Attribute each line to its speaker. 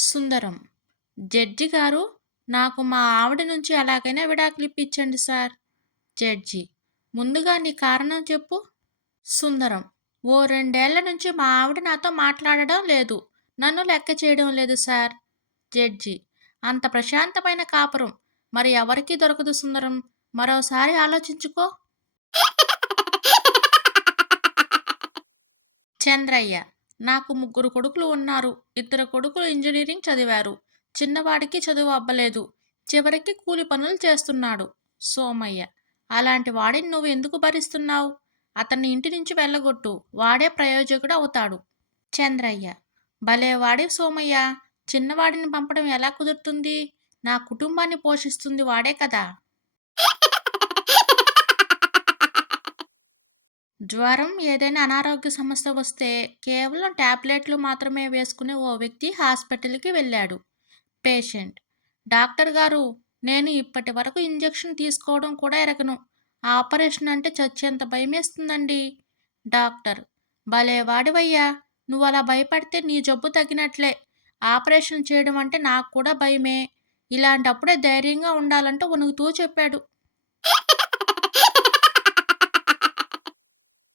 Speaker 1: సుందరం. Judge గారు నాకు మా ఆవిడ నుంచి ఎలాగైనా విడాకులు ఇప్పించండి సార్. జడ్జి ముందుగా నీ కారణం చెప్పు. సుందరం ఓ రెండేళ్ళ నుంచి మా ఆవిడ నాతో మాట్లాడడం లేదు. నన్ను లెక్క చేయడం లేదు సార్. జడ్జి అంత ప్రశాంతమైన కాపురం. మరి ఎవరికీ దొరకదు సుందరం. మరోసారి ఆలోచించుకో. చంద్రయ్య నాకు ముగ్గురు కొడుకులు ఉన్నారు. ఇద్దరు కొడుకులు ఇంజనీరింగ్ చదివారు. చిన్నవాడికి చదువు అవ్వలేదు చివరికి కూలి పనులు చేస్తున్నాడు సోమయ్య. అలాంటి వాడిని నువ్వు ఎందుకు భరిస్తున్నావు? అతన్ని ఇంటి నుంచి వెళ్ళగొట్టు. వాడే ప్రయోజకుడు అవుతాడు. చంద్రయ్య. భలేవాడి సోమయ్య. చిన్నవాడిని పంపడం ఎలా కుదురుతుంది? నా కుటుంబాన్ని పోషిస్తుంది వాడే కదా. జ్వరం ఏదైనా అనారోగ్య సమస్య వస్తే కేవలం టాబ్లెట్లు మాత్రమే వేసుకునే ఓ వ్యక్తి హాస్పిటల్కి వెళ్ళాడు. పేషెంట్ డాక్టర్ గారు నేను ఇప్పటి వరకు ఇంజెక్షన్ తీసుకోవడం కూడా ఎరగను. ఆపరేషన్ అంటే చచ్చేంత భయమేస్తుందండి. డాక్టర్ భలే వాడివయ్యా నువ్వు అలా భయపడితే నీ జబ్బు తగ్గినట్లే ఆపరేషన్ చేయడం అంటే నాకు కూడా భయమే. ఇలాంటప్పుడే ధైర్యంగా ఉండాలంటూ వణుకుతూ చెప్పాడు.